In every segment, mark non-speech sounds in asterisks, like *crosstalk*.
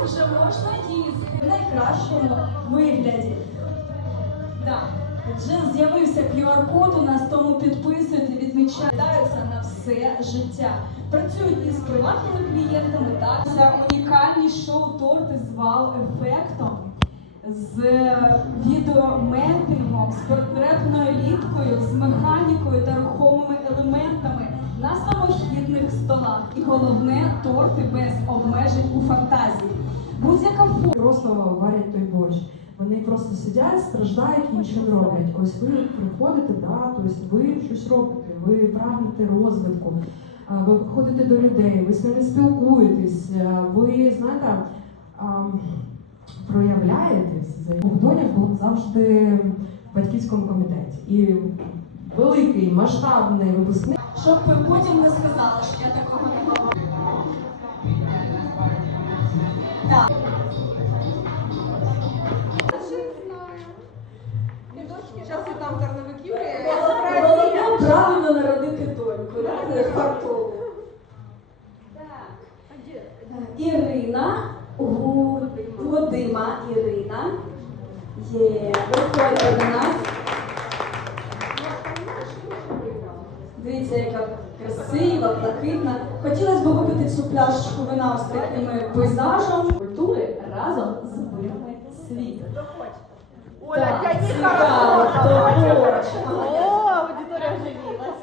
а вже можна їсти в найкращому вигляді. Так, вже з'явився QR-код у нас, тому підписуйте, відмічаються на все життя. Працюють із приватними клієнтами, так це унікальні шоу-торти з вау-ефектом, з відеоментингом, з портретною літкою, з механікою та рухомими елементами на самохідних столах. І головне торти без обмежень у фантазії. Будь-яка форма. просто варять той борщ. Вони просто сидять, страждають і нічого не роблять. Ось ви приходите, да, тобто ви щось робите, ви прагнете розвитку, ви ходите до людей, ви з ними спілкуєтесь, ви знаєте, проявляєтесь. Доня був завжди батьківському комітеті. І великий масштабний випускник. Щоб ви потім не сказали, що я такого не говорю. Так. Сейчас и там торновики. Правильно народити доньку, да, фартову. Ірина, у Вадима Ірина. Є, виходить до нас. Дивіться, яка красива, блакитна. Хотілося б випити цю пляшечку вина з такими пейзажем культури разом з вирами світу. Оля, хто хорошо. хоче. О, аудитория оживилась.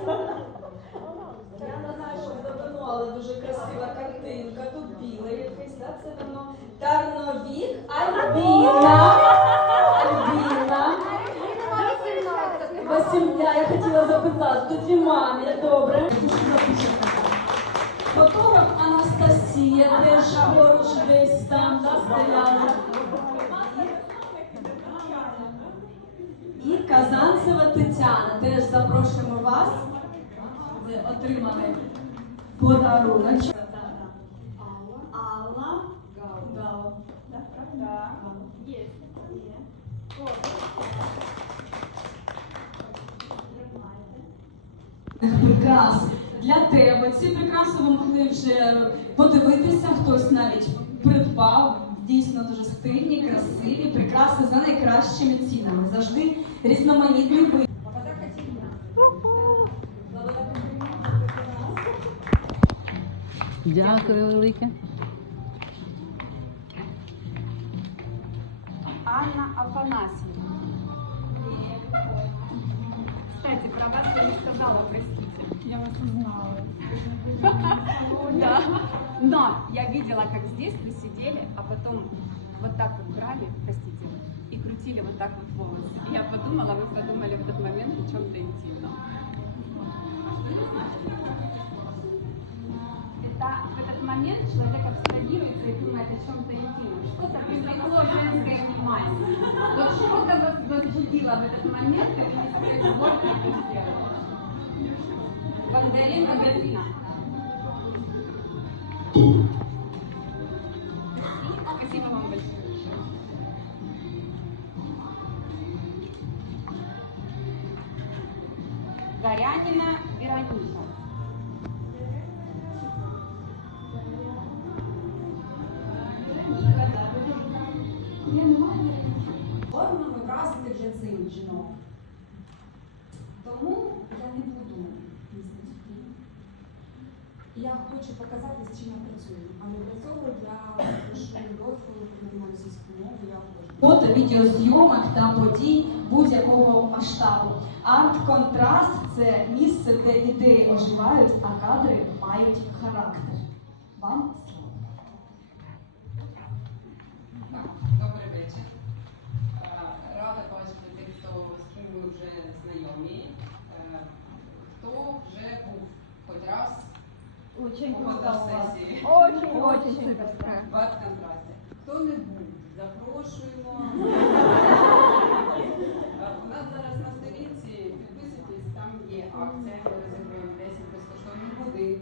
Я не знаю, що за вино, але дуже красива картинка. Тут біле якесь, да, це вино. Тарновік. Альбіна. Я хотіла запитати, тут і мамі, добре. Фотограф Анастасія теж поруч десь там стояла. І Казанцева Тетяна. Теж запрошуємо вас. Ви отримали подарунок. Прикрас для тебе. Ці прекрасно ви могли вже подивитися, хтось навіть придбав. Дійсно дуже стильні, красиві, прикраси за найкращими цінами. Завжди різноманітний вибір. Дякую велике. Сказала, простите. Я вас узнала. *laughs* Да. Но я видела, как здесь вы сидели, а потом вот так вот брали, простите, и крутили вот так вот волосы. И я подумала, вы подумали в этот момент о чем-то интимном. Это в этот момент человек абстрагируется и думает о чем-то интимном. Что-то привлекло женское внимание. Вот что-то возбудило в этот момент, и вы не скажете, вот это сделала. Благодарим магазина. Спасибо вам большое. Горянина Вероника. формами вразити вже цим жінок. Тому я не буду їздити. Я хочу показати, з чим я працюю, але для цього я прошу дозволу на російську мову, я хочу. Фото, відеозйомок та подій будь-якого масштабу. Арт-контраст це місце, де ідеї оживають, а кадри мають характер. Вам слово. Добрий вечір. Е, Рада бачити тих, хто з ким вже знайомі. Е, Хто вже був хоч раз Очень у фотосесії Очень, очень супер. в арт-контрасті. Хто не був, запрошуємо. У нас зараз на сторінці, підписуйтесь, там є акція, ми розіграємо 10 безкоштовних води.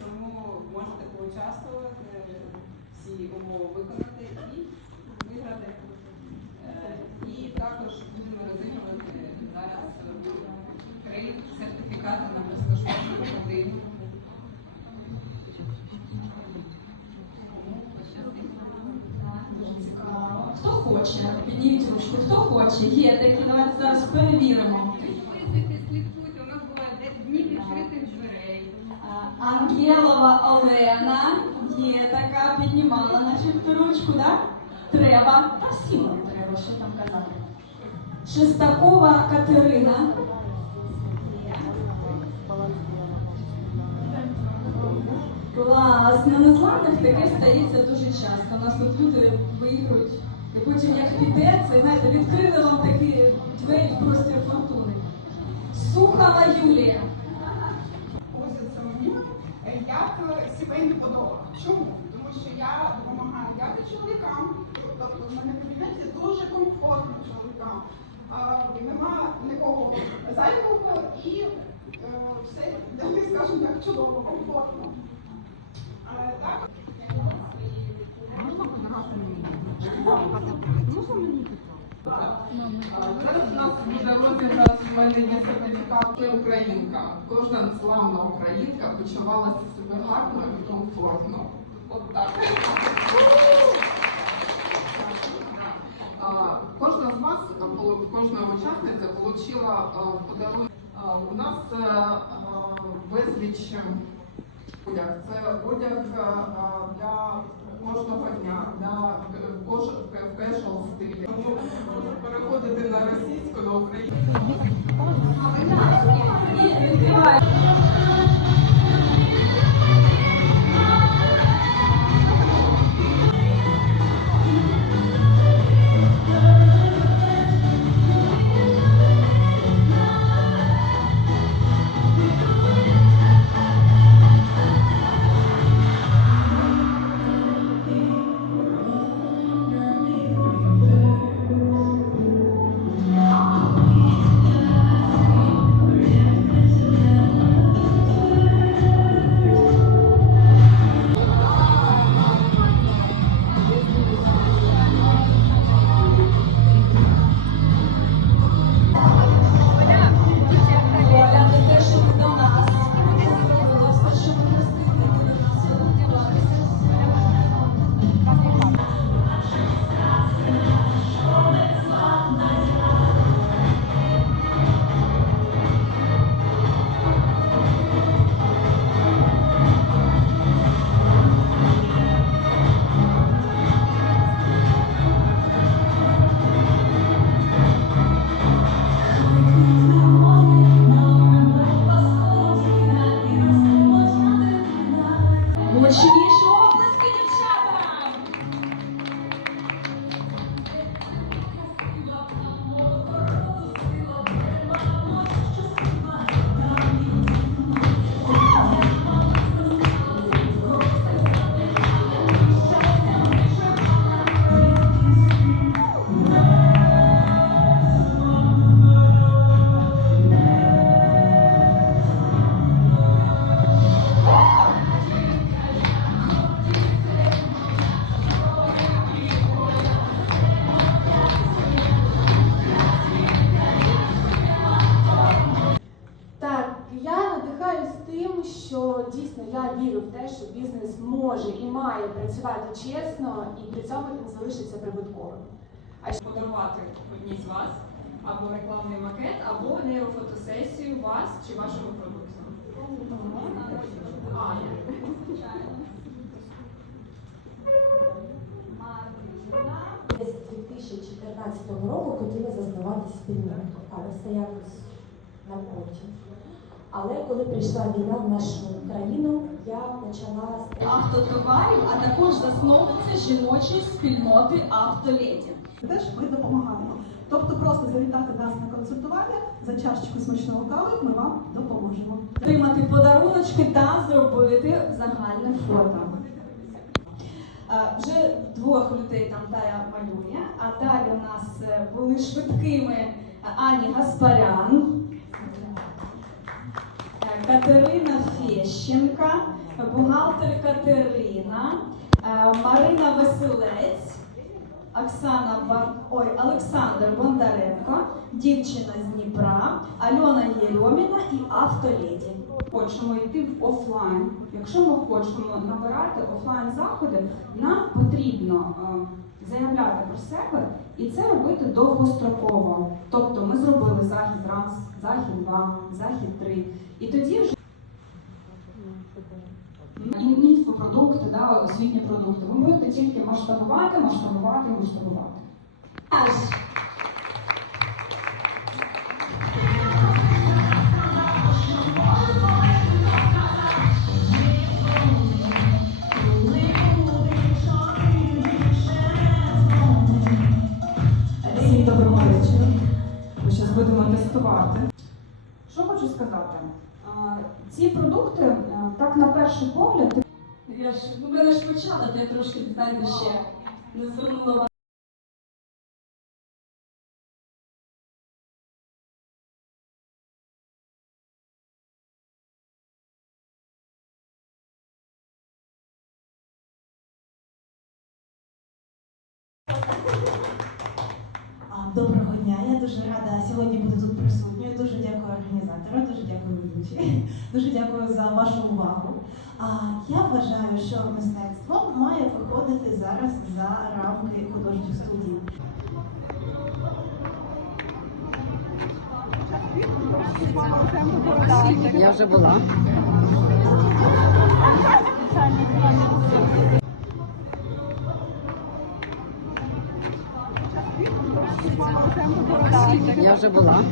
Тому можете поучаствувати, всі умови виконати і виграти. Е, І також будемо розігрувати зараз е, три сертифікати на безкоштовну води. Кому пощастить. Дуже цікаво. Хто хоче? Підніміть ручку. Хто хоче? Є такі, давайте зараз перевіримо. Слідкуйте, у нас бувають дні відкритих дверей. Ангелова Олена є така, піднімала начебто ручку, так? Треба. Та всім вам треба, що там казати. Шестакова Катерина. Клас, на незламних таке стається дуже часто. У нас тут люди виіграють, і потім як піде, це знаєте, відкрили вам такі двері простір фортуни. Сухова Юлія. Ось це мені е, як е, сімейний подолог. Чому? Тому що я допомагаю і чоловікам, тобто в мене кабінеті дуже комфортно чоловікам. А, нема нікого зайвого і е, все *laughs* скажімо так, чудово, комфортно. Е, так, Зараз у нас буде розіграш в мене є сертифікат українка. Кожна славна українка почувалася себе гарно і комфортно. От так. Кожна з вас, кожна учасниця отримала подарунок. У нас е, безліч одяг. Це одяг е, для кожного дня, casual стилі. Тому стилі переходити на російську, на українську. Надихаюсь тим, що дійсно я вірю в те, що бізнес може і має працювати чесно, і при цьому він залишиться прибутковим. подарувати одній з вас або рекламний макет, або нейрофотосесію вас чи вашого продукту. А, Десь з 2014 року хотіла заснувати спільноту, але це якось на потім. Але коли прийшла війна в нашу країну, я почала Автотоварів, а також засновниця жіночої спільноти автоледі. Теж ми допомагаємо. Тобто просто завітати нас на консультування за чашечку смачного кави, ми вам допоможемо. Отримати подаруночки та зробити загальне фото. Е, Вже двох людей там Тая малює, а далі у нас е, були швидкими Ані Гаспарян. Катерина Фещенка, бухгалтер Катерина, е, Марина Веселець, Оксана Ба- ой, Олександр Бондаренко, дівчина з Дніпра, Альона Єрьоміна і автоледі. Хочемо йти в офлайн. Якщо ми хочемо набирати офлайн заходи, нам потрібно е, заявляти про себе і це робити довгостроково. Тобто ми зробили захід раз, захід два, захід три. І тоді вже інфопродукти, да, освітні продукти. Ви будете тільки масштабувати, масштабувати, масштабувати. Ви ж почали, то я трошки знаєте ще не звернула увагу. Дуже рада сьогодні бути тут присутньою. Дуже дякую організаторам, дуже дякую ведучій, *laughs* дуже дякую за вашу увагу. А я вважаю, що мистецтво має виходити зараз за рамки художніх студій. Я вже була. Я вже була.